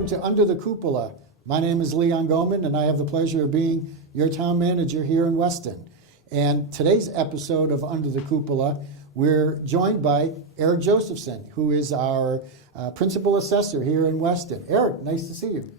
welcome to Under the Cupola. My name is Leon Gaumond, and I have the pleasure of being your town manager here in Weston. And today's episode of Under the Cupola, we're joined by Eric Josephson, who is our principal assessor here in Weston. Eric, nice to see you.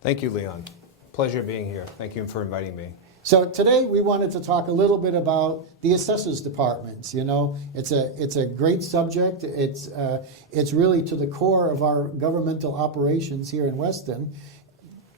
Thank you, Leon. Pleasure being here. Thank you for inviting me. So today we wanted to talk a little bit about the assessors departments. You know, it's a great subject. It's really to the core of our governmental operations here in Weston.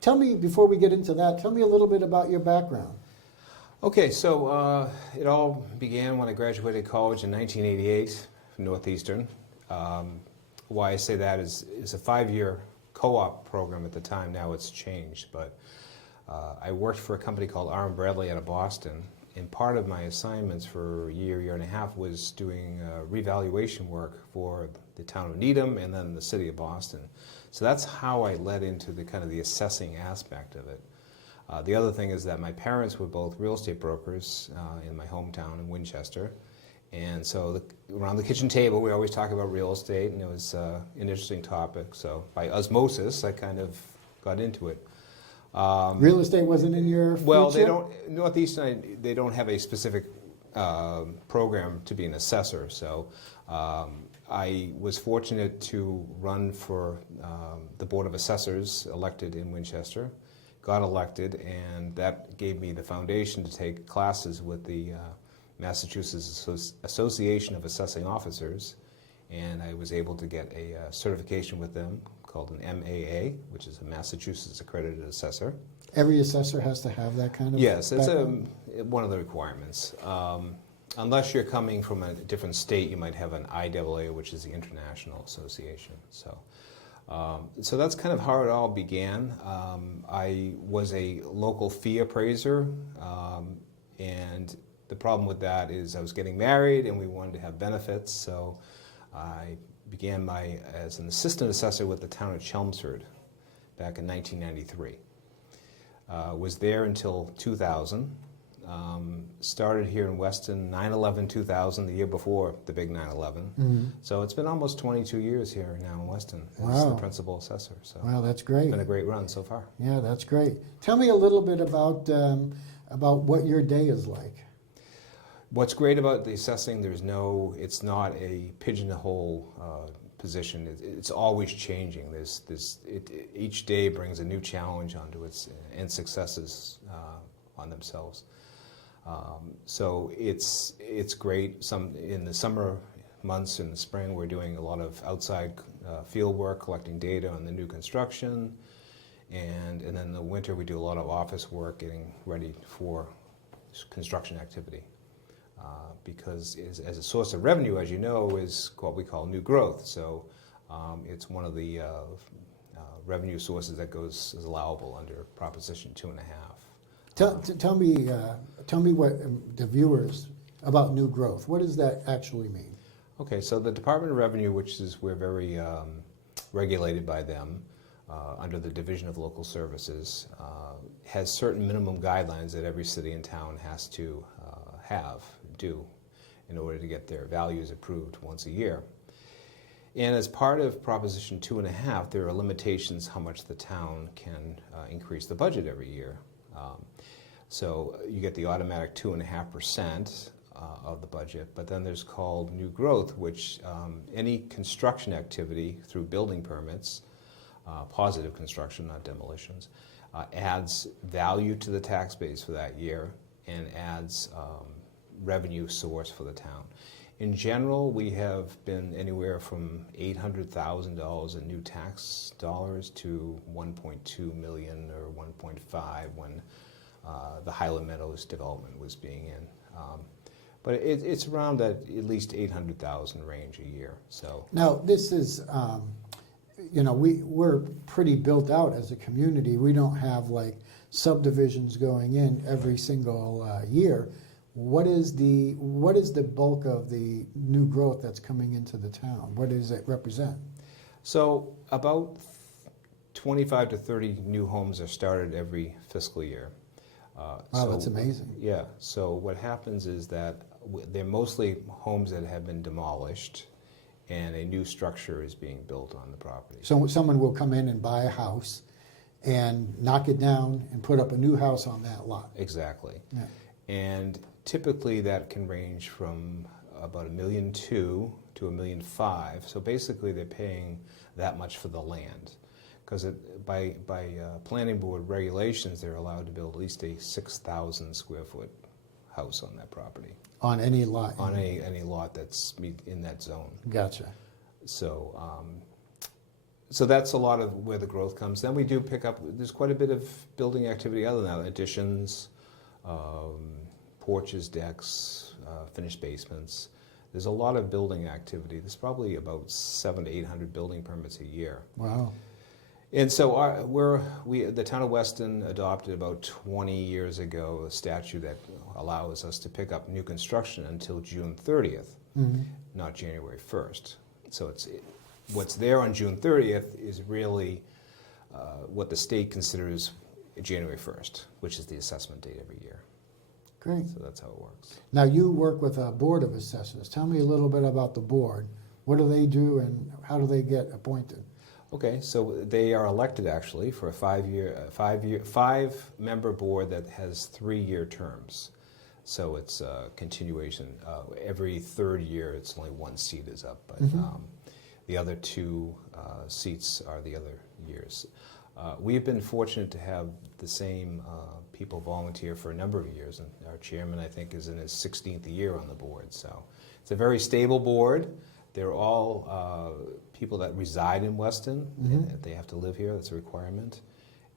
Tell me, before we get into that, tell me a little bit about your background. Okay, so it all began when I graduated college in 1988 from Northeastern. Why I say that is a 5-year co-op program at the time. Now it's changed, but I worked for a company called R. & Bradley out of Boston, and part of my assignments for a year and a half was doing revaluation work for the town of Needham and then the city of Boston. So that's how I led into the kind of the assessing aspect of it. The other thing is that my parents were both real estate brokers in my hometown in Winchester, and so around the kitchen table we always talk about real estate, and it was an interesting topic. So by osmosis, I kind of got into it. Real estate wasn't in your future? Well, they don't. Northeastern, they don't have a specific program to be an assessor. So I was fortunate to run for the Board of Assessors, elected in Winchester. Got elected, and that gave me the foundation to take classes with the Massachusetts Association of Assessing Officers, and I was able to get a certification with them called an MAA, which is a Massachusetts Accredited Assessor. Every assessor has to have that kind of Yes, it's background? one of the requirements. Unless you're coming from a different state, you might have an IAA, which is the International Association. So that's kind of how it all began. I was a local fee appraiser, and the problem with that is I was getting married and we wanted to have benefits, so I began as an assistant assessor with the town of Chelmsford back in 1993. Was there until 2000. Started here in Weston 9/11/2000, the year before the big 9/11. Mm-hmm. So it's been almost 22 years here now in Weston as the principal assessor. So wow, that's great. It's been a great run so far. Yeah, that's great. Tell me a little bit about what your day is like. What's great about the assessing, it's not a pigeonhole position. It's always changing. Each day brings a new challenge onto its and successes on themselves. So it's great. In the summer months, in the spring, we're doing a lot of outside field work, collecting data on the new construction, and then in the winter we do a lot of office work, getting ready for construction activity. Because as a source of revenue, as you know, is what we call new growth. So it's one of the revenue sources that is allowable under Proposition 2.5. Tell me what the viewers about new growth. What does that actually mean? Okay, so the Department of Revenue, we're very regulated by them under the Division of Local Services, has certain minimum guidelines that every city and town has to do in order to get their values approved once a year. And as part of Proposition 2.5, there are limitations how much the town can increase the budget every year. So you get the automatic 2.5% of the budget, but then there's called new growth, which any construction activity through building permits, positive construction, not demolitions, adds value to the tax base for that year and adds revenue source for the town. In general, we have been anywhere from $800,000 in new tax dollars to $1.2 million or 1.5 when the Highland Meadows development was being in. But it's around that at least $800,000 range a year. So now this is, we're pretty built out as a community. We don't have like subdivisions going in every single year. What is the bulk of the new growth that's coming into the town? What does it represent? So about 25 to 30 new homes are started every fiscal year. Wow, that's amazing. Yeah, so what happens is that they're mostly homes that have been demolished, and a new structure is being built on the property. So someone will come in and buy a house and knock it down and put up a new house on that lot. Exactly. Yeah. And typically that can range from about $1.2 million to $1.5 million. So basically they're paying that much for the land. Because by planning board regulations, they're allowed to build at least a 6,000 square foot house on that property. On any lot? On any lot that's in that zone. Gotcha. So, so that's a lot of where the growth comes. Then we do pick up, there's quite a bit of building activity other than that, additions, porches, decks, finished basements. There's a lot of building activity. There's probably about 700 to 800 building permits a year. Wow. And so the town of Weston adopted about 20 years ago a statute that allows us to pick up new construction until June 30th, not January 1st. So what's there on June 30th is really what the state considers January 1st, which is the assessment date every year. Great. So that's how it works. Now you work with a board of assessors. Tell me a little bit about the board. What do they do and how do they get appointed? Okay, so they are elected actually for a five-member board that has 3-year terms. So it's a continuation. Every third year, it's only one seat is up, but the other 2 seats are the other years. We've been fortunate to have the same people volunteer for a number of years, and our chairman, I think, is in his 16th year on the board. So it's a very stable board. They're all people that reside in Weston. They have to live here. That's a requirement.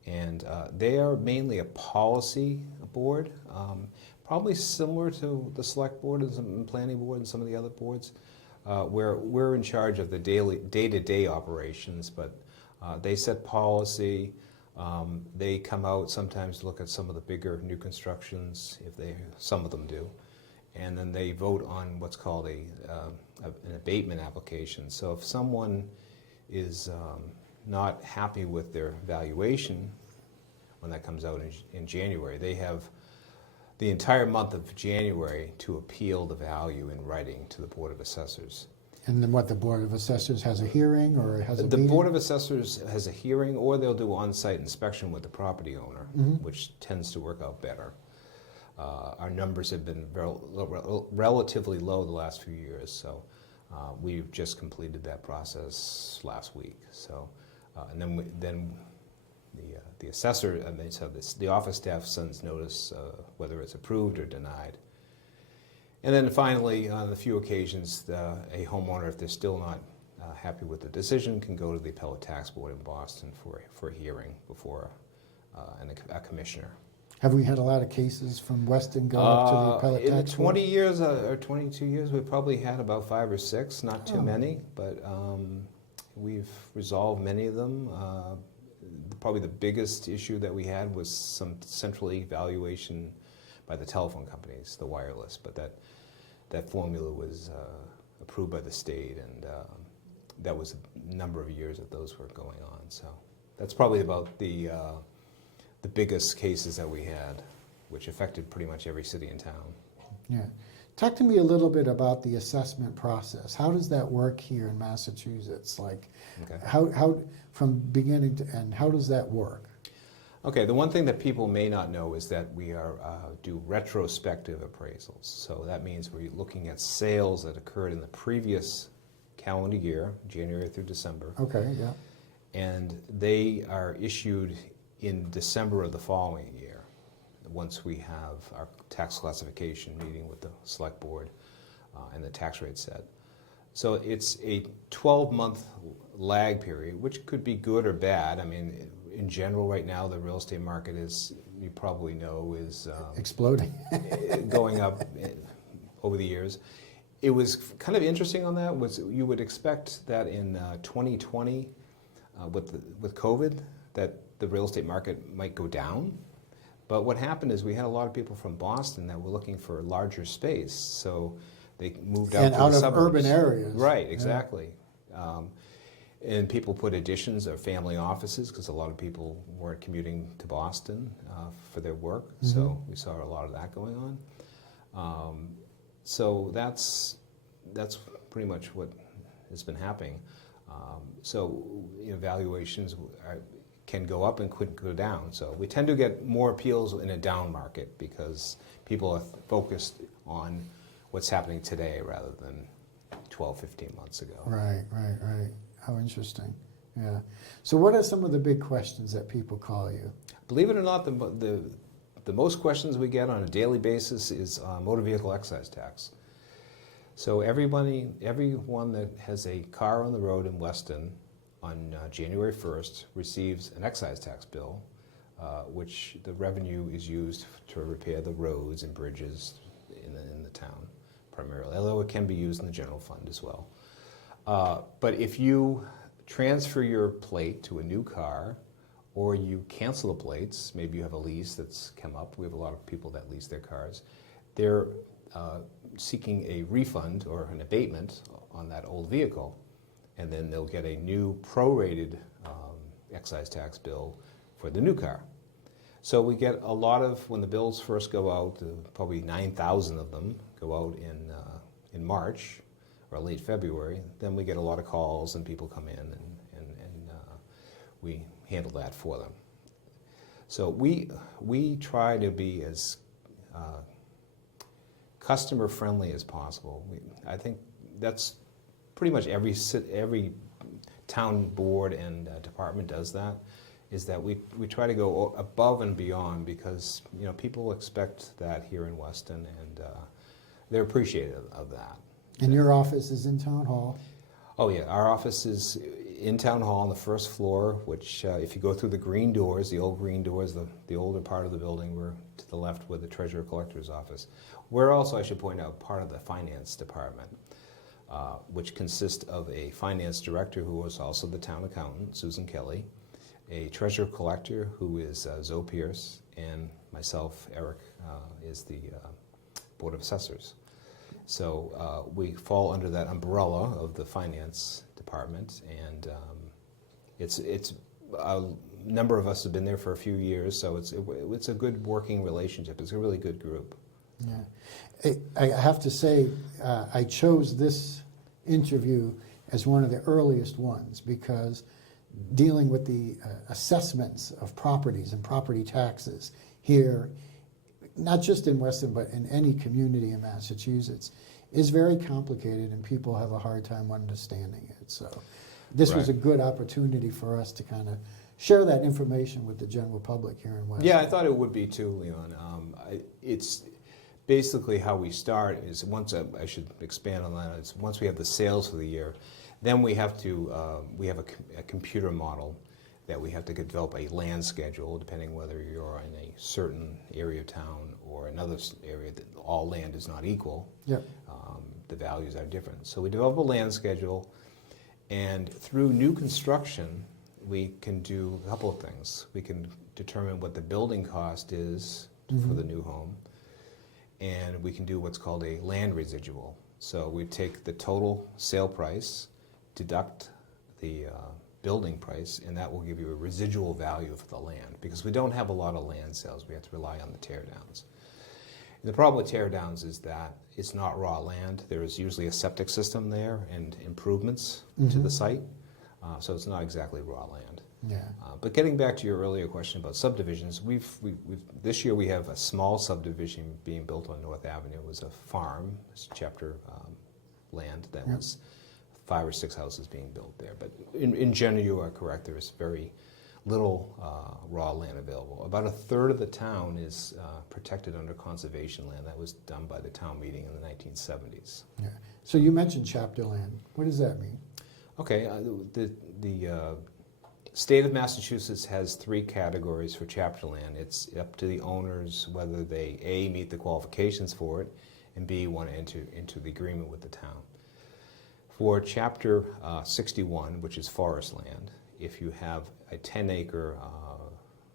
And they are mainly a policy board, probably similar to the select board and planning board and some of the other boards, where we're in charge of the day-to-day operations, but they set policy. They come out sometimes to look at some of the bigger new constructions, some of them do. And then they vote on what's called an abatement application. So if someone is not happy with their valuation when that comes out in January, they have the entire month of January to appeal the value in writing to the Board of Assessors. And then what, the Board of Assessors has a hearing or has a The meeting? Board of Assessors has a hearing, or they'll do on-site inspection with the property owner, which tends to work out better. Our numbers have been relatively low the last few years, so we've just completed that process last week. So, and then the assessor, so the office staff sends notice whether it's approved or denied. And then finally, on a few occasions, a homeowner, if they're still not happy with the decision, can go to the Appellate Tax Board in Boston for a hearing before a commissioner. Have we had a lot of cases from Weston go up to the appellate in the tax board? 20 years or 22 years, we've probably had about 5 or 6, not too many, but we've resolved many of them. Probably the biggest issue that we had was some central evaluation by the telephone companies, the wireless, but that formula was approved by the state, and that was a number of years that those were going on. So that's probably about the biggest cases that we had, which affected pretty much every city and town. Yeah. Talk to me a little bit about the assessment process. How does that work here in Massachusetts? Like, Okay. how from beginning to end, how does that work? Okay, the one thing that people may not know is that we do retrospective appraisals. So that means we're looking at sales that occurred in the previous calendar year, January through December. Okay, yeah. And they are issued in December of the following year, once we have our tax classification meeting with the select board and the tax rate set. So it's a 12-month lag period, which could be good or bad. I mean, in general, right now, the real estate market is, you probably know, is Exploding. going up over the years. It was kind of interesting on that, was you would expect that in 2020, with COVID, that the real estate market might go down. But what happened is we had a lot of people from Boston that were looking for larger space, so they moved out And to out the of suburbs. urban areas. Right, exactly. And people put additions or family offices, because a lot of people weren't commuting to Boston for their work, so we saw a lot of that going on. So that's pretty much what has been happening. So valuations can go up and could go down. So we tend to get more appeals in a down market because people are focused on what's happening today rather than 12, 15 months ago. Right. How interesting. Yeah. So what are some of the big questions that people call you? Believe it or not, the most questions we get on a daily basis is motor vehicle excise tax. So everyone that has a car on the road in Weston on January 1st receives an excise tax bill, which the revenue is used to repair the roads and bridges in the town primarily, although it can be used in the general fund as well. But if you transfer your plate to a new car, or you cancel the plates, maybe you have a lease that's come up. We have a lot of people that lease their cars. They're seeking a refund or an abatement on that old vehicle, and then they'll get a new prorated excise tax bill for the new car. So we get a lot of, when the bills first go out, probably 9,000 of them go out in March or late February. Then we get a lot of calls and people come in and we handle that for them. So we try to be as customer friendly as possible. I think that's pretty much every town board and department does that, is that we try to go above and beyond because people expect that here in Weston, and they're appreciative of that. And your office is in Town Hall? Oh yeah, our office is in Town Hall on the first floor, which if you go through the green doors, the old green doors, the older part of the building, we're to the left with the treasurer collector's office. We're also, I should point out, part of the finance department, which consists of a finance director who is also the town accountant, Susan Kelly, a treasurer collector who is Zoe Pierce, and myself, Eric, is the Board of Assessors. So we fall under that umbrella of the finance department, and it's a number of us have been there for a few years, so it's a good working relationship. It's a really good group. Yeah, I have to say I chose this interview as one of the earliest ones because dealing with the assessments of properties and property taxes here, not just in Weston, but in any community in Massachusetts, is very complicated and people have a hard time understanding it. So this was a good opportunity for us to kind of share that information with the general public here in Weston. Yeah, I thought it would be too, Leon. It's basically how we start is I should expand on that, is once we have the sales for the year, then we have a computer model that we have to develop a land schedule, depending whether you're in a certain area of town or another area that all land is not equal. Yep. The values are different. So we develop a land schedule, and through new construction, we can do a couple of things. We can determine what the building cost is for the new home, and we can do what's called a land residual. So we take the total sale price, deduct the building price, and that will give you a residual value for the land, because we don't have a lot of land sales. We have to rely on the tear downs. And the problem with tear downs is that it's not raw land. There is usually a septic system there and improvements to the site, so it's not exactly raw land. Yeah. But getting back to your earlier question about subdivisions, this year we have a small subdivision being built on North Avenue. It was a farm, chapter land that was 5 or 6 houses being built there. But in general, you are correct. There is very little raw land available. About a third of the town is protected under conservation land. That was done by the town meeting in the 1970s. Yeah. So you mentioned chapter land. What does that mean? Okay, the state of Massachusetts has 3 categories for chapter land. It's up to the owners whether they A, meet the qualifications for it, and B, want to enter into the agreement with the town. For Chapter 61, which is forest land, if you have a 10-acre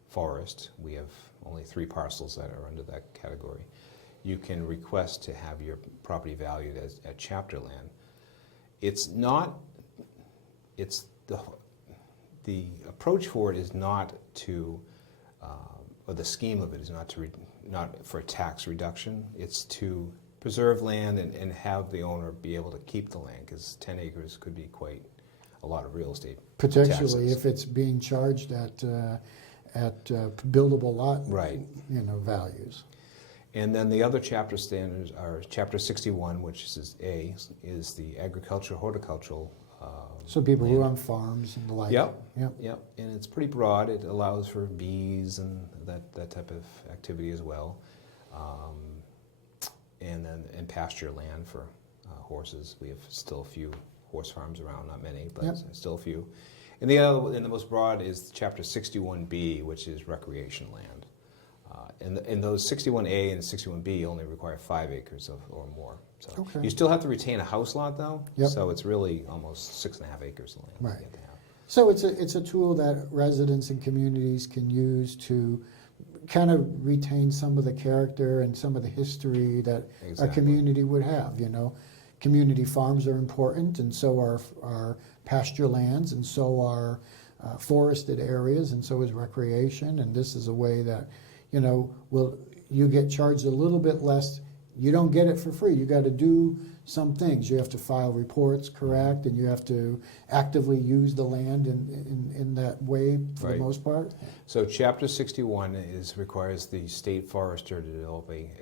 forest, we have only 3 parcels that are under that category, you can request to have your property valued at chapter land. The approach for it is not to, or the scheme of it is not for tax reduction. It's to preserve land and have the owner be able to keep the land, because 10 acres could be quite a lot of real estate. Potentially, taxes. if it's being charged at buildable lot, Right. Values. And then the other chapter standards are Chapter 61, which is A, is the agricultural, horticultural. So people land. who run farms and the like. Yep. Yep. Yep, and it's pretty broad. It allows for bees and that type of activity as well. And pasture land for horses. We have still a few horse farms around, not many, but Yep. still a few. And the most broad is Chapter 61B, which is recreation land. And those 61A and 61B only require 5 acres or more. So Okay. you still have to retain a house lot, though. Yep. So it's really almost 6.5 acres of land. Right. You have to have. So it's a tool that residents and communities can use to kind of retain some of the character and some of the history that a Exactly. community would have. Community farms are important, and so are pasture lands, and so are forested areas, and so is recreation. And this is a way that you get charged a little bit less. You don't get it for free. You got to do some things. You have to file reports, correct, and you have to actively use the land in that way for Right. the most part. So Chapter 61 requires the state forester to develop a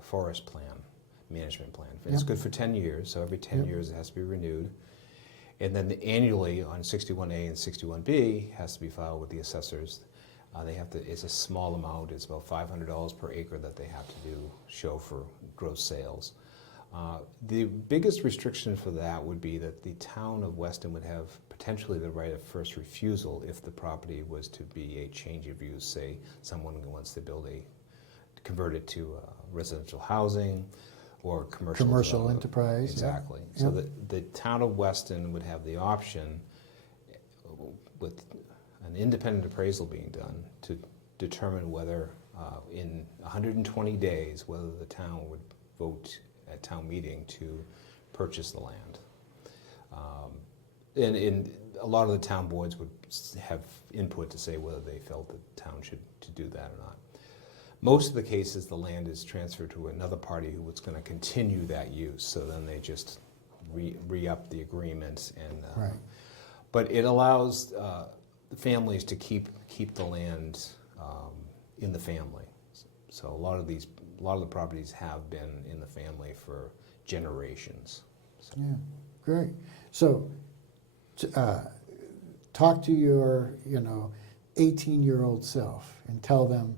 forest plan, management plan. It's Yep. good for 10 years, so every 10 Yep. years it has to be renewed. And then annually on 61A and 61B has to be filed with the assessors. It's a small amount, it's about $500 per acre that they have to show for gross sales. The biggest restriction for that would be that the town of Weston would have potentially the right of first refusal if the property was to be a change of use. Say someone wants to convert it to residential housing or commercial development. enterprise. Exactly. Yep. So the town of Weston would have the option, with an independent appraisal being done, to determine whether in 120 days whether the town would vote at town meeting to purchase the land. And a lot of the town boards would have input to say whether they felt that the town should to do that or not. Most of the cases, the land is transferred to another party who was going to continue that use, so then they just re-up the agreement. Right. But it allows the families to keep the land in the family. So a lot of the properties have been in the family for generations. So. Yeah, great. So, talk to your 18-year-old self and tell them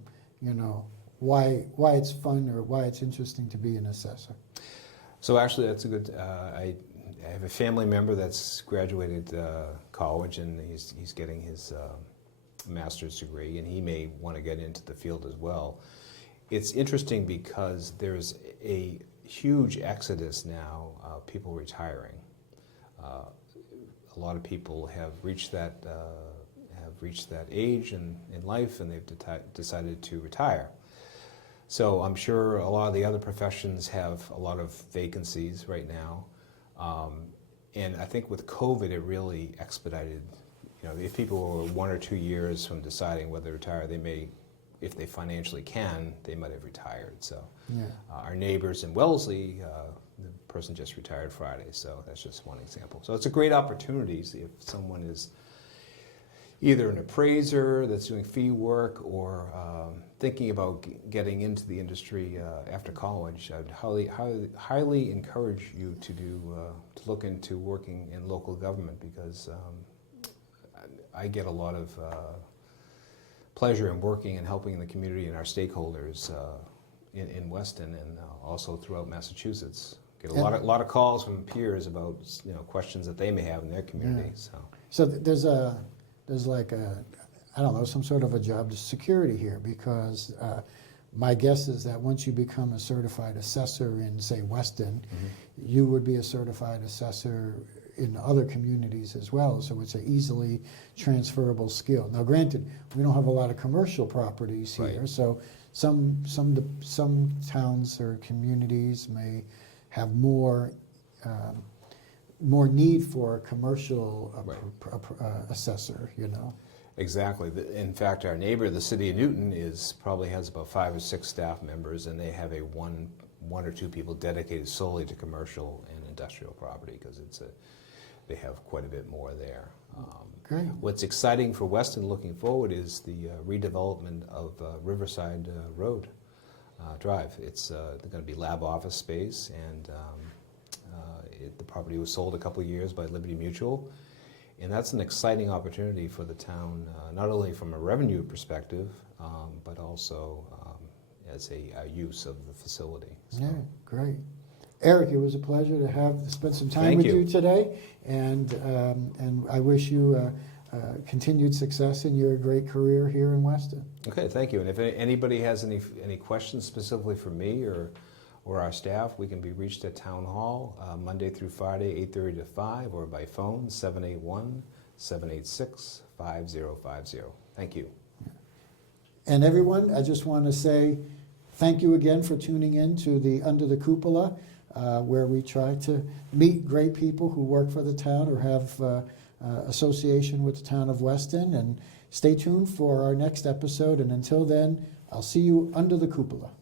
why it's fun or why it's interesting to be an assessor. So actually, that's a good. I have a family member that's graduated college, and he's getting his master's degree, and he may want to get into the field as well. It's interesting because there's a huge exodus now of people retiring. A lot of people have reached that age in life, and they've decided to retire. So I'm sure a lot of the other professions have a lot of vacancies right now. And I think with COVID, it really expedited. If people were 1 or 2 years from deciding whether to retire, they may, if they financially can, they might have retired. So Yeah. our neighbors in Wellesley, the person just retired Friday, so that's just one example. So it's a great opportunity if someone is either an appraiser that's doing fee work or thinking about getting into the industry after college. I'd highly encourage you to look into working in local government, because I get a lot of pleasure in working and helping the community and our stakeholders in Weston and also throughout Massachusetts. Get a lot of calls from peers about questions that they may have in their community. Yeah. So there's like some sort of a job security here, because my guess is that once you become a certified assessor in, say, Weston, you would be a certified assessor in other communities as well. So it's an easily transferable skill. Now, granted, we don't have a lot of commercial properties here, Right. so some towns or communities may have more need for a commercial assessor, Exactly. In fact, our neighbor, the city of Newton, probably has about 5 or 6 staff members, and they have a one one or two people dedicated solely to commercial and industrial property, because they have quite a bit more there. Great. What's exciting for Weston looking forward is the redevelopment of Riverside Road Drive. It's going to be lab office space, and the property was sold a couple of years by Liberty Mutual, and that's an exciting opportunity for the town, not only from a revenue perspective, but also as a use of the facility. So. Yeah, great. Eric, it was a pleasure to spend some time Thank with you. you today, and I wish you continued success in your great career here in Weston. Okay, thank you. And if anybody has any questions specifically for me or our staff, we can be reached at Town Hall Monday through Friday, 8:30 to 5, or by phone, 781-786-5050. Thank you. And everyone, I just want to say thank you again for tuning in to the Under the Cupola, where we try to meet great people who work for the town or have association with the town of Weston. And stay tuned for our next episode. And until then, I'll see you under the cupola.